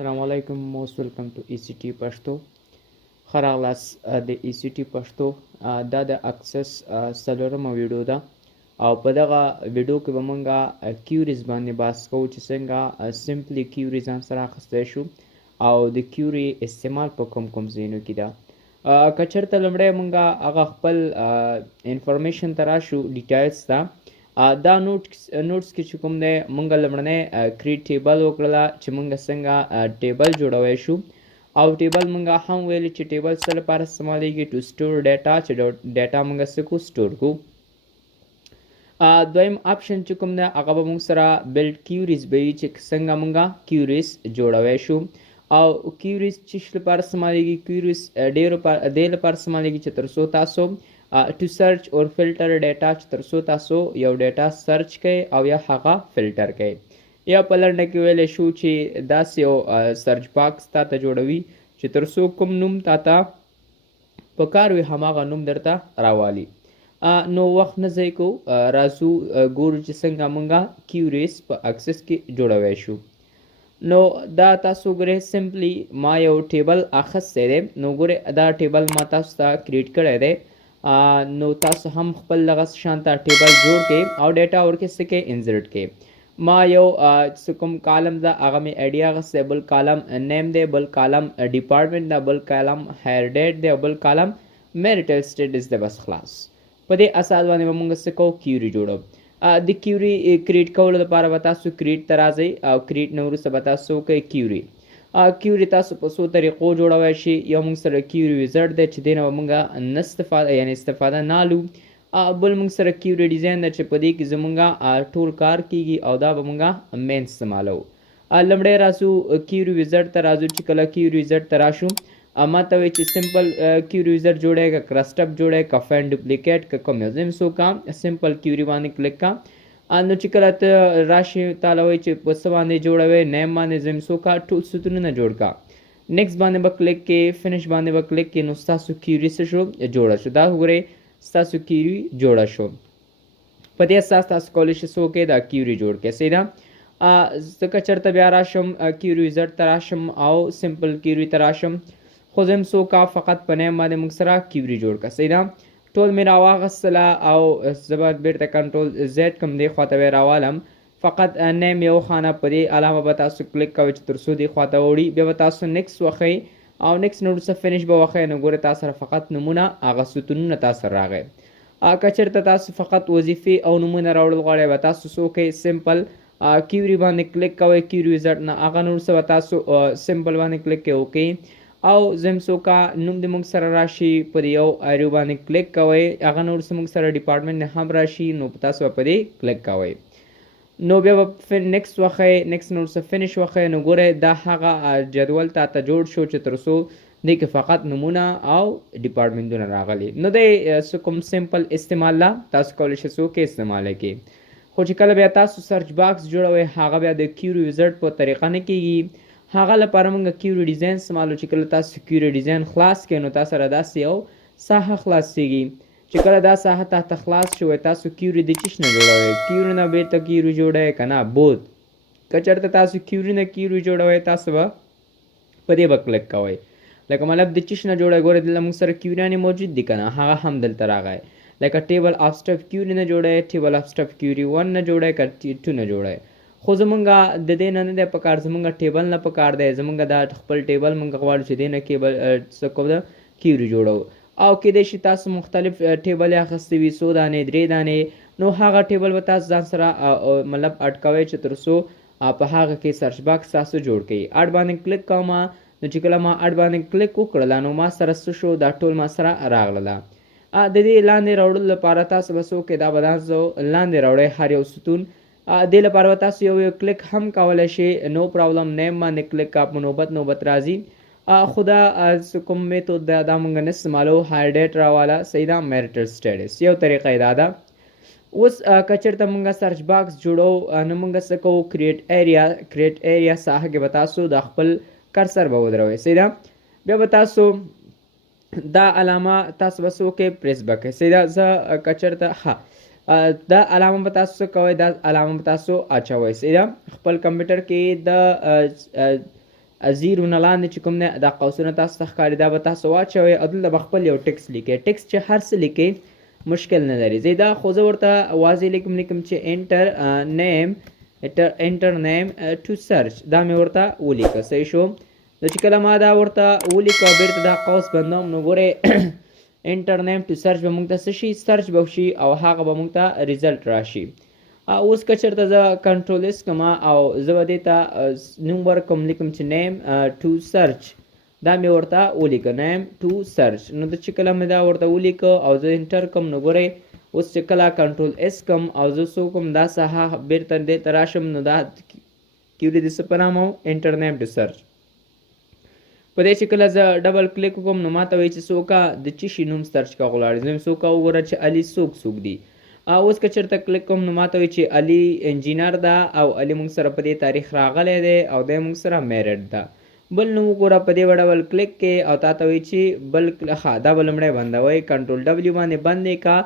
السلام علیکم موست ویلکم ټو ای سی ټي پښتو. ښه راغلاست د ای سی ټي پښتو. دا د اکسس څلورمه ویډیو ده او په دغه ویډیو کې به مونږ کیوریز باندې بحث کوو چې څنګه سمپلی کیوری ځان سره اخیستی شو او د کیوری استعمال په کوم کوم ځایونو کې ده. که چېرته لومړی مونږ هغه خپل انفارمیشن ته راشو ډیټیلز ته. دا نوټس کې چې کوم دی مونږ لومړنی کریټ ټیبل وکړله چې مونږ څنګه ټیبل جوړوی شو او ټیبل مونږ هم ویلي چې ټیبل څه لپاره استعمالیږي ټو سټور ډیټا چې ډیټا مونږ څه کو سټور کو. دویم آپشن چې کوم دی هغه به مونږ سره بلډ کیوریز به وي چې څنګه مونږ کیوریز جوړوی شو او کیوریز چې لپاره استعمالیږي کیوریز دې لپاره استعمالیږي چې تر څو تاسو to search or filter data چې تر څو تاسو یو ډیټا سرچ کوئ او یا هغه فلټر کوئ. یا په لنډه کې ویلی شو چې داسې یو سرچ باکس تا ته جوړوي چې تر څو کوم نوم تا ته په کار وي هماغه نوم درته راوالي. نو وخت نه ضایع کوو، راځو ګورو چې څنګه مونږ کیوریز په اکسس کې جوړوی شو. نو دا تاسو ګورئ سمپلی ما یو ټیبل اخیستی دی. نو ګورئ دا ټیبل ما تاسو ته کریټ کړی دی. نو تاسو هم خپل دغه شانته ټیبل جوړ کړئ او ډیټا ورکې څه کوئ انزرټ کړئ. ما یو څه کوم کالم ده هغه مې آیډي اخیستی، بل کالم نیم دی، بل کالم ډپارټمنټ ده، بل کالم هایر ډیټ دی او بل کالم میریټل سټیټس دی. بس خلاص په دې اساس باندې به مونږ څه کوو کیوری جوړو. د کیوری کریټ کولو لپاره به تاسو کریټ ته راځئ او کریټ نه وروسته به تاسو کوئ کیوری. کیوری تاسو په څو طریقو جوړوی شي. یو موږ سره کیوری ویزرډ دی چې دې نه به موږ نه استفاده نه لو. بل موږ سره کیوری ډیزاین ده چې په دې کې زموږ ټول کار کیږي او دا به موږ مین استعمالو. لومړی راځو کیوری ویزرډ ته راځو. چې کله کیوری ویزرډ ته راشو ما ته وایي چې سمپل کیوری ویزرډ جوړی که کرسټ اپ جوړی که فاین ډوپلیکیټ که کوم یو ځای څوکه سمپل کیوری باندې کلیک کا. نو چې کله ته راشي تاله وایي چې په څه باندې جوړوی نیم باندې زم څوکه ټول ستونونه جوړ کا. نیکسټ باندې به کلیک کې فنش باندې به کلیک کې نو ستاسو کیوری څه شو جوړه شو. دا وګورئ ستاسو کیوری جوړه شو. په دې اساس تاسو کولی شئ څه وکړئ دا کیوری جوړ کړئ. صحیح ده. زه که چېرته بیا راشم کیوری ویزرډ ته راشم او سمپل کیوری ته راشم خو زم څوکه فقط په نیم باندې موږ سره کیوری جوړ کړه. صحیح ده. ټول مې راواغستله او زه به بیرته کنټرول زیډ کوم دې خواته به یې راوالم. فقط نیم یو خانه په دې علامه به تاسو کلیک کوئ چې تر څو دې خواته وړي. بیا به تاسو نیکسټ وښئ او نیکسټ نه وروسته فنش به وښئ. نو ګورئ تا سره فقط نومونه هغه ستونونه تا سره راغی. که چېرته تاسو فقط وظیفې او نومونه راوړل غواړئ به تاسو څه وکئ سمپل کیوری باندې کلیک کوئ کیوری ویزرډ نه هغه نه وروسته به تاسو سمپل باندې کلیک کوئ اوکې او زم څوکه نوم دې موږ سره راشي په دې یو ایرو باندې کلیک کوئ هغه نه وروسته موږ سره ډپارټمنټ نه هم راشي نو تاسو به په دې کلیک کوئ. نو بیا به نیکسټ وښئ نیکسټ نه وروسته فنش وښئ. نو ګورئ دا هغه جدول تا ته جوړ شو چې تر څو دې کې فقط نمونه او ډپارټمنټونه راغلي. نو دی څه کوم سمپل استعمال لا تاسو کولی شئ څوک استعمال کړئ. خو چې کله بیا تاسو سرچ باکس جوړوئ هغه بیا د کیوری ویزرډ په طریقه نه کیږي. هغه لپاره موږ کیوری ډیزاین استعمالو. چې کله تاسو کیوری ډیزاین خلاص کړئ نو تاسو سره داسې یو ساحه خلاصیږي. چې کله دا ساحه تحت خلاص شوی تاسو کیوری د چیش نه جوړوئ کیوری نه بیرته کیوری جوړوئ که نه بوت. که چېرته تاسو کیوری نه کیوری جوړوئ تاسو به په دې به کلیک کوئ لکه مطلب د چیش نه جوړوئ. ګورئ دلته موږ سره کیوریانې موجود دي که نه هغه هم دلته راغی. لکه ټیبل آف سټف کیوری نه جوړوئ ټیبل آف سټف کیوری 1 نه جوړوئ که 2 نه جوړوئ. خو زمونږ د دې نه دی په کار زمونږ ټیبل نه په کار دی. زمونږ دا خپل ټیبل مونږ غواړو چې دې نه کیبل څه کوو ده کیوری جوړو. او کیدای شي تاسو مختلف ټیبل اخیستی وي 100 دانې 3 دانې نو هغه ټیبل به تاسو ځان سره مطلب اټکوئ چې تر څو په هغه کې سرچ باکس تاسو جوړ کړئ. اډ باندې کلیک کوم نو چې کله ما اډ باندې کلیک وکړله نو ما سره څه شو دا ټول ما سره راغله. د دې لاندې راوړلو لپاره تاسو به څه وکړئ دا به تاسو لاندې راوړئ هر یو ستون. دې لپاره به تاسو یو کلیک هم کولی شئ نو پرابلم نیم باندې کلیک کا په نوبت راځي. خو دا کوم میتود دا موږ نه استعمالو هایر ډیټ راواله. صحیح ده. میریټل سټیټس یو طریقه یې دا ده. اوس که چېرته موږ سرچ باکس جوړو نو موږ څه کوو کریټ ایریا ساحه کې به تاسو د خپل کرسر به ودروئ. صحیح ده. بیا به تاسو دا علامه تاسو به څه وکړئ پریس به کړئ. صحیح ده. زه که چېرته دا علامه به تاسو کوئ دا علامه به تاسو اچوئ. صحیح ده. خپل کمپیوټر کې د زیرو نه لاندې چې کوم دی دا قوسونه تاسو ته ښکاري دا به تاسو واچوئ او دلته به خپل یو ټکس لیکئ. ټکس چې هر څه لیکئ مشکل نه لري. زه دا خو زه ورته واضح لیکم چې انټر نیم ټو سرچ دا مې ورته ولیکه. صحیح شو. نو چې کله ما دا ورته ولیکه بیرته دا قوس بندوم نو ګورئ انټر نیم ټو سرچ به موږ ته څه شي سرچ به وشي او هغه به موږ ته ریزلټ راشي. اوس که چېرته زه کنټرول اس کړم او زه به دې ته نوم ورکړم لیکم چې نیم ټو سرچ دا مې ورته ولیکه نیم ټو سرچ. نو د چې کله مې دا ورته ولیکه او زه انټر کړم نو ګورئ اوس چې کله کنټرول اس کړم او زه څه وکړم دا ساحه بیرته دې ته راشم نو دا کیوري د څه په نام و انټر نیم ټو سرچ. په دې چې کله زه ډبل کلیک وکړم نو ما ته وایي چې څوکه د څه شي نوم سرچ کا غواړي. زه څوکه وګوره چې علي څوک دي. اوس که چېرته کلیک کوم نو ما ته وایي چې علي انجینر ده او علي موږ سره په دې تاریخ راغلی دی او دی موږ سره میرډ ده. بل نو وګوره په دې به ډبل کلیک کې او تا ته وایي چې بل دا به لومړی بندوئ. کنټرول ډبلیو باندې بند یې کا.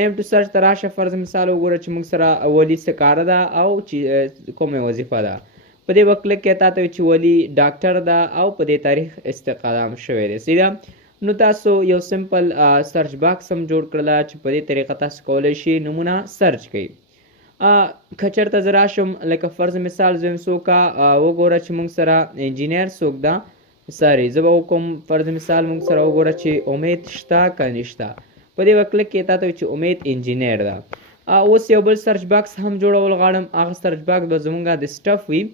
نیم ټو سرچ ته راشه. فرض مثال وګوره چې موږ سره ولي څه کاره ده او چې کومه وظیفه ده. په دې به کلیک کې تا ته وایي چې ولي ډاکټر ده او په دې تاریخ استقدام شوی دی. سیده نو تاسو یو سمپل سرچ باکس هم جوړ کړله چې په دې طریقه تاسو کولی شئ نومونه سرچ کړئ. که چېرته زه راشم لکه فرض مثال زه یم څوکه وګوره چې موږ سره انجینر څوک ده ساري زه به وکړم فرض مثال موږ سره وګوره چې امید شته که نشته. په دې به کلیک کې تا ته وایي چې امید انجینر ده. اوس یو بل سرچ باکس هم جوړول غواړم. هغه سرچ باکس به زموږ د سټف وي.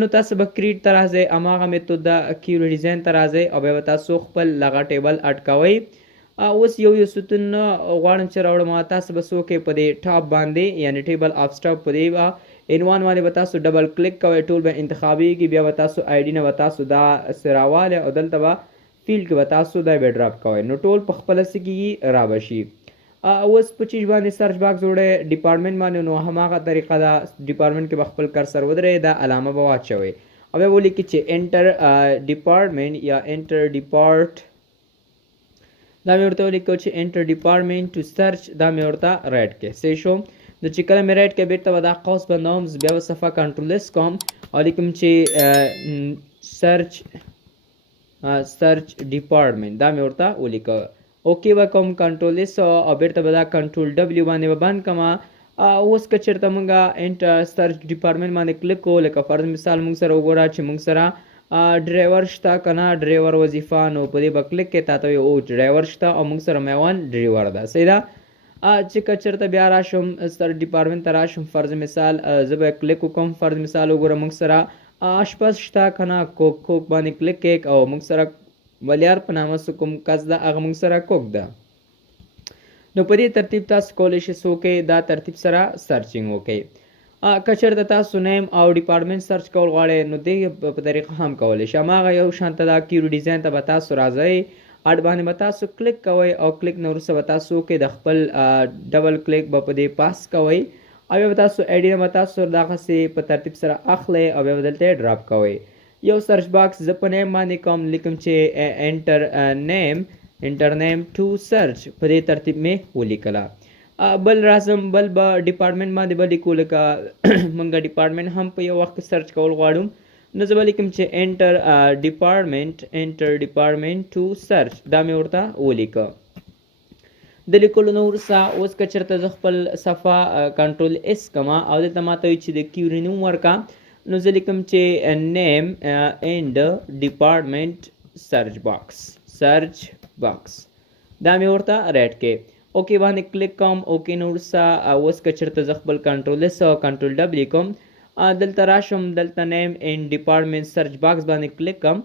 نو تاسو به کریټ ته راځئ هماغه میتود د کیوري ډیزاین ته راځئ او بیا به تاسو خپل لغه ټیبل اټکوئ. اوس یو ستون غواړم چې راوړم تاسو به څه وکئ په دې ټاپ باندې یعنې ټیبل آف سټاپ په دې عنوان باندې به تاسو ډبل کلیک کوئ ټول به انتخابیږي. بیا به تاسو آی ډي نه به تاسو دا راوالی او دلته به فیلډ کې به تاسو دا به ډراپ کوئ نو ټول په خپله څه کېږي را به شي. اوس په چیز باندې سرچ باکس جوړئ ډپارټمنټ باندې نو هماغه طریقه ده. ډپارټمنټ کې به خپل کرسر ودرئ دا علامه به واچوئ او بیا به ولیکئ چې انټر ډپارټمنټ یا انټر ډپارټ دا مې ورته ولیکو چې انټر ډپارټمنټ ټو سرچ دا مې ورته رایټ کړئ. صحیح شو. نو چې کله مې رایټ کړئ بیرته به دا قوس بندوم. بیا به صفحه کنټرول اس کوم او لیکم چې سرچ ډپارټمنټ دا مې ورته ولیکو. اوکې به کوم کنټرول اس او بیرته به دا کنټرول ډبلیو باندې به بند کړم. اوس که چېرته موږ انټر سرچ ډپارټمنټ باندې کلیک کوو لکه فرض مثال موږ سره وګوره چې موږ سره ډرایور شته که نه ډرایور وظیفه نو په دې به کلیک کې تا ته وایي او ډرایور شته او موږ سره میوان ډرایور ده. صحیح ده. چې که چېرته بیا راشم سر ډپارټمنټ ته راشم فرض مثال زه به کلیک وکړم. فرض مثال وګوره موږ سره اشپز شته که نه کوک باندې کلیک کړئ او موږ سره ولیار په نامه څه کوم کس ده هغه موږ سره کوک ده. نو په دې ترتیب تاسو کولی شئ څه وکئ دا ترتیب سره سرچینګ وکئ. که چېرته تاسو نیم او ډپارټمنټ سرچ کول غواړئ نو دې په طریقه هم کولی شئ. هماغه یو شانته دا کیوري ډیزاین ته به تاسو راځئ اډ باندې به تاسو کلیک کوئ او کلیک نه وروسته به تاسو وکئ د خپل ډبل کلیک به په دې پاس کوئ او بیا به تاسو آی ډي نه به تاسو دغسې په ترتیب سره اخلئ او بیا به دلته یې ډراپ کوئ. یو سرچ باکس زه په نیم باندې کوم لیکم چې انټر نیم ټو سرچ په دې ترتیب مې ولیکله. بل راځم بل به ډپارټمنټ باندې به لیکو لکه موږ ډپارټمنټ هم په یو وخت کې سرچ کول غواړو نو زه به لیکم چې انټر ډپارټمنټ ټو سرچ دا مې ورته ولیکه. د لیکلو نه وروسته اوس که چېرته زه خپل صفحه کنټرول اس کړم او دلته ما ته وایي چې د کیوري نوم ورکړه نو زه لیکم چې نیم اینډ ډپارټمنټ سرچ باکس دا مې ورته رایټ کړئ. اوکې باندې کلیک کوم. اوکې نو وروسته اوس که چېرته زه خپل کنټرول اس او کنټرول ډبلیو کوم دلته راشم دلته نیم اینډ ډپارټمنټ سرچ باکس باندې کلیک کوم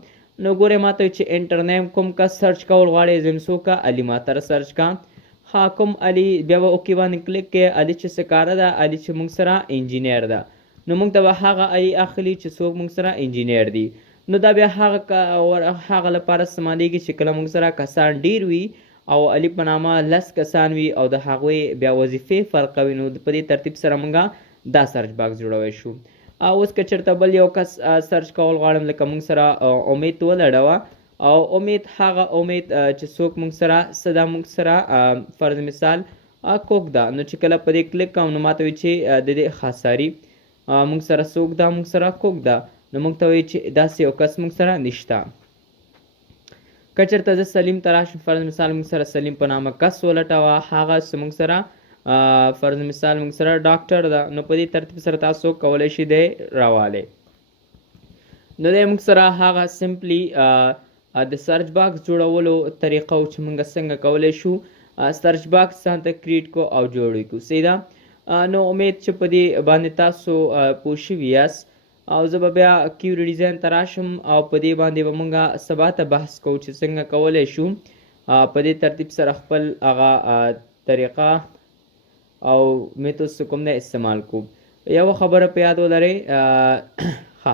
نو ګورئ ما ته وایي چې انټر نیم کوم کس سرچ کول غواړئ زه یم څوکه علي ما ته سرچ کا کوم علي بیا به اوکې باندې کلیک کړئ. علي چې څه کاره ده علي چې موږ سره انجینر ده نو موږ ته به هغه علي اخلي چې څوک موږ سره انجینر دي. نو دا بیا هغه لپاره استعمالیږي چې کله موږ سره کسان ډیر وي او علي په نامه 10 کسان وي او د هغوی بیا وظیفې فرقوي نو په دې ترتیب سره موږ دا سرچ باکس جوړولی شو. اوس که چېرته بل یو کس سرچ کول غواړم لکه موږ سره امید ولړوه او امید هغه امید چې څوک موږ سره څه ده موږ سره فرض مثال کوک ده نو چې کله په دې کلیک کوم نو ما ته وایي چې د دې خاصاري موږ سره څوک ده موږ سره کوک ده نو موږ ته وایي چې داسې یو کس موږ سره نشته. که چېرته زه سلیم ته راشم، فرض مثال موږ سره سلیم په نامه کس ولټوه، هغه څه موږ سره فرض مثال موږ سره ډاکټر ده، نو په دې ترتیب سره تاسو کولی شئ دی راوالی. نو دی موږ سره هغه سمپلی د سرچ باکس جوړولو طریقه چې موږ څنګه کولی شو سرچ باکس ځان ته کریټ کو او جوړ کړو. صحیح ده. نو امید چې په دې باندې تاسو پوه شوي یاست، او زه به بیا کیوري ډیزاین ته راشم او په دې باندې به موږ سبا ته بحث کوو چې څنګه کولی شو په دې ترتیب سره خپل هغه طریقه او میتود کوم دی استعمال کو. یوه خبره په یاد ولرئ، ښه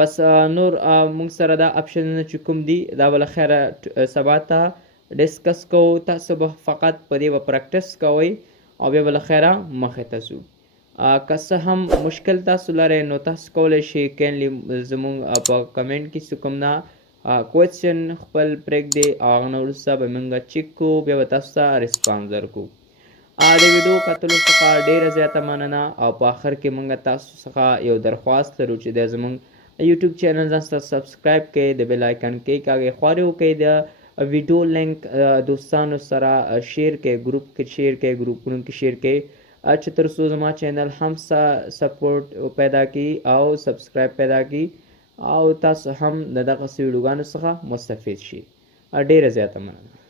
بس نور موږ سره دا اپشنونه چې کوم دي دا به له خیره سبا ته ډسکس کوو. تاسو به فقط په دې به پریکټس کوئ او بیا به له خیره مخې ته ځو. که څه هم مشکل تاسو لرئ نو تاسو کولی شئ کینلی زموږ په کمنټ کې چې کوم نه کوېسچن خپل پرېږدئ او هغه نه وروسته به موږ چیک کوو، بیا به تاسو ته ریسپانس درکړو. د ویډیو کتلو څخه ډېره زیاته مننه، او په آخر کې موږ تاسو څخه یو درخواست لرو چې دی زموږ یوټیوب چینل ځان سره سبسکرایب کړئ، د بیل آیکن کې هغې خوارې وکړئ، د ویډیو لینک دوستانو سره شیر کړئ، ګروپ کې شیر کړئ، ګروپونو کې شیر کړئ چې تر څو زما چینل هم سپورټ پیدا کړي او سبسکرایب پیدا کړي او تاسو هم د دغسې ویډیوګانو څخه مستفید شئ. ډېره زیاته مننه.